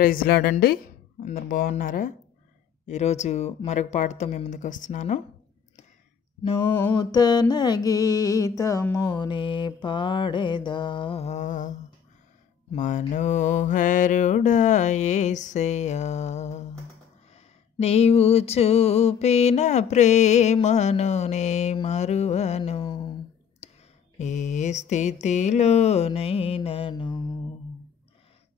Praise లాడండి. అందరు బాగున్నారా? ఈరోజు మరొక పాటతో మీ ముందుకు వస్తున్నాను. నూతన గీతమునే పాడేదా మనోహరుడా యేసయ్యా, నీవు చూపిన ప్రేమను నే మరువను, ఏ స్థితిలోనైనను.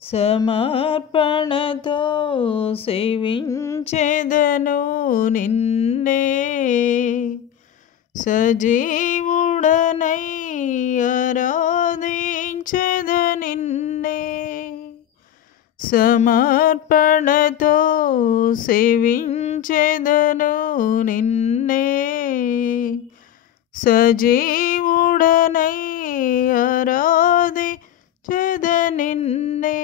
సమర్పణతో సేవించెదను నిన్నే, సజీవుడనై ఆరాధించెద నిన్నే. సమర్పణతో సేవించెదను నిన్నే, సజీవుడనై ఆరాధించెద నిన్నే.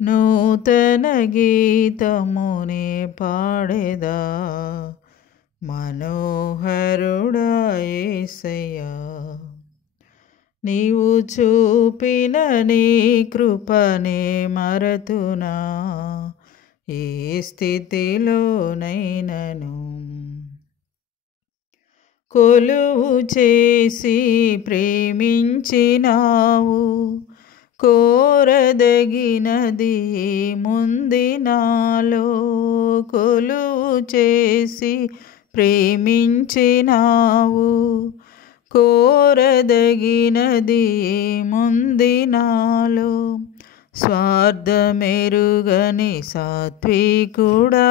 నూతన గీతమునే పాడేదా మనోహరుడా యేసయ్యా, నీవు చూపిన నీ కృపనే మరతునా, ఏ స్థితిలోనైనను. కొలువు చేసి ప్రేమించినావు, కోరదగినది ముంది నాలో. కొలువు చేసి ప్రేమించినావు, కోరదగినది ముంది నాలో. స్వార్థమెరుగని సాత్వికుడా,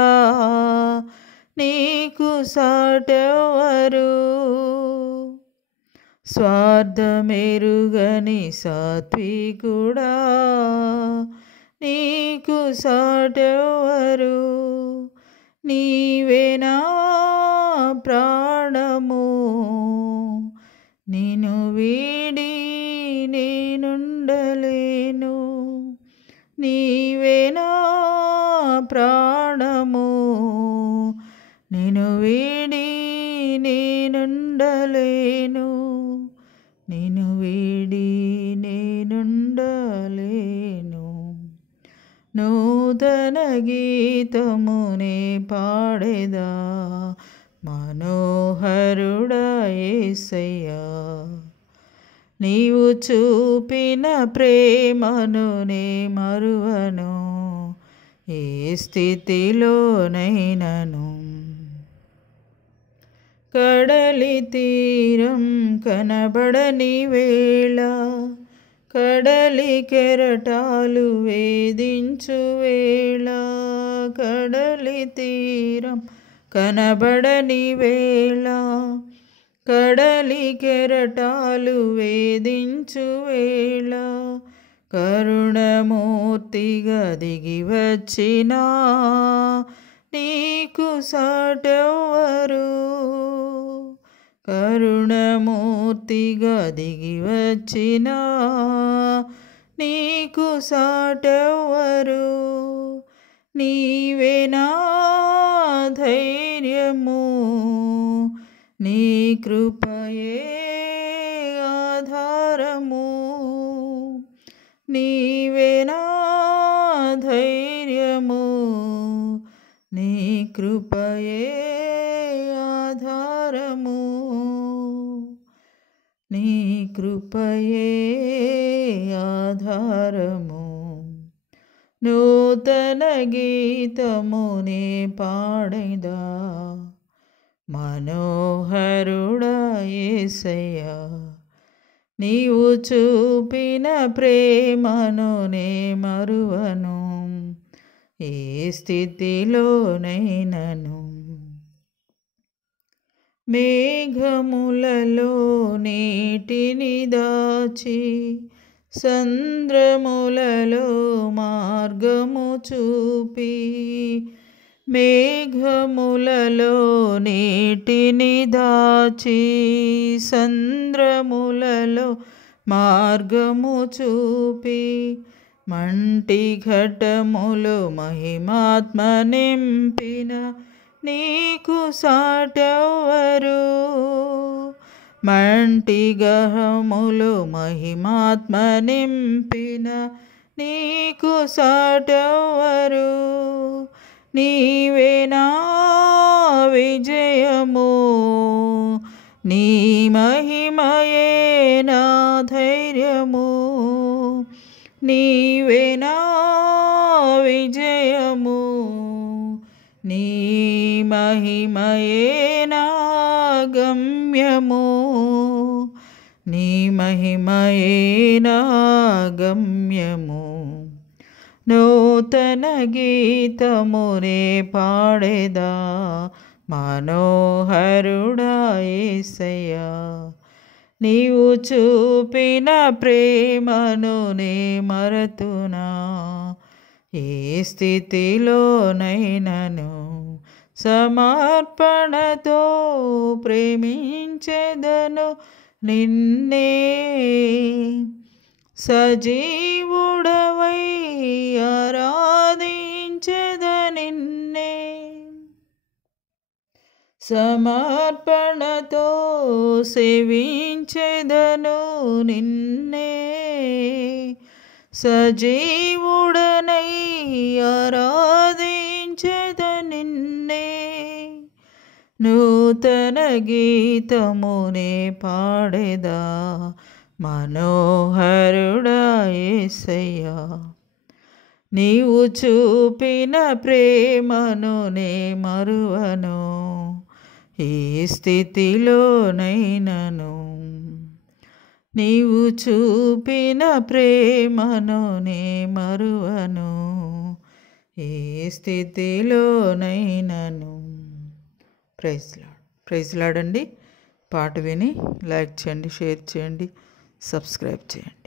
నీకు సాటెవరు. స్వార్థమెరుగని సాత్వికుడా, నీకు సాటెవరు. నీవే నా ప్రాణము, నిన్ను వీడి నేనుండలేను. నీవే నా ప్రాణము, నిన్ను వీడి నేనుండలేను. నిన్ను వీడి నేనుండలేను. నూతన గీతమునే పాడేదా మనోహరుడా యేసయ్యా, నీవు చూపిన ప్రేమను నే మరువను, ఏ స్థితిలోనైనను. కడలి తీరం కనబడని వేళ, కడలి కెరటాలు వేధించు వేళ. కడలి తీరం కనబడని వేళ, కడలి కెరటాలు వేధించు వేళ. కరుణమూర్తిగా దిగి వచ్చినా, నీకు సాటెవరు. కరుణమూర్తిగా దిగి వచ్చినా, నీకు సాటెవరు. నీవే నా ధైర్యము, నీ కృపయే ఆధారము. నీవే నా ధైర్యము, నీ కృపయే ఆధారము. నీ కృపయే ఆధారము. నూతన గీతమునే పాడేదా మనోహరుడా యేసయ్యా, నీవు చూపిన ప్రేమను నే మరువను, ఏ స్థితిలోనైనను. మేఘములలో నీటిని దాచి, సంద్రములలో మార్గము చూపి. మేఘములలో నీటిని దాచి, సంద్రములలో మార్గము చూపి. మంటి ఘటములు మహిమాత్మ నింపిన, నీకు సాటెవరు. మంటి గహములు మహిమాత్మ నింపిన, నీకు సాటెవరు? నీవే నా విజయము, నీ మహిమయే నా ధైర్యము. నీవే నా విజయము, నీ మహిమయే నా గమ్యము. నీ మహిమయే నా గమ్యము. నూతన గీతమునే పాడేదా మనోహరుడా యేసయ్యా. నీవు చూపిన ప్రేమను నే మరతునా, ఏ స్థితిలోనైనను సమర్పణతో ప్రేమించెదను నిన్నే. సజీవుడవై ఆరాధించెద నిన్నే, సమర్పణతో సేవించెదను నిన్నే. సజీవుడనై ఆరాధించెద నిన్నే. నూతన గీతమునే పాడేదా మనోహరుడా యేసయ్యా. నీవు చూపిన ప్రేమను నే మరువను, ఏ స్థితిలోనైనను. నీవు చూపిన ప్రేమను నే మరువను, ఏ స్థితిలోనైనను. ప్రైజ్ లార్డ్ అండి. పాట విని లైక్ చేయండి, షేర్ చేయండి, సబ్స్క్రైబ్ చేయండి.